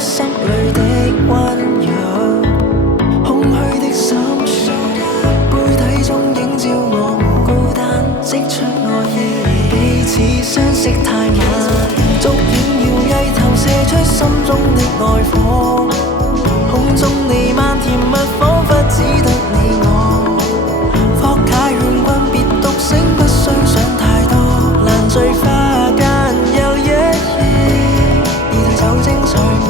心裏的溫柔，空虛的心背體中映照我孤單，織出我意。彼此相識太晚，燭影搖曳投射出心中的愛火，空中彌漫甜蜜，彷彿只得你我。霍解勸君別獨醒，不需想太多，爛醉花間又一夜，二對酒精上癮。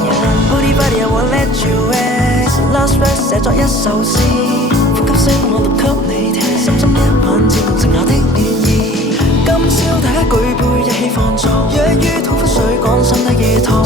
Body body I won't let you rest， Last rest 寫作一首詩，呼吸聲我讀給你聽，深深一晚漸同剩下的暖意。今宵大家舉杯一起放縱，若於痛苦水講心底夜痛。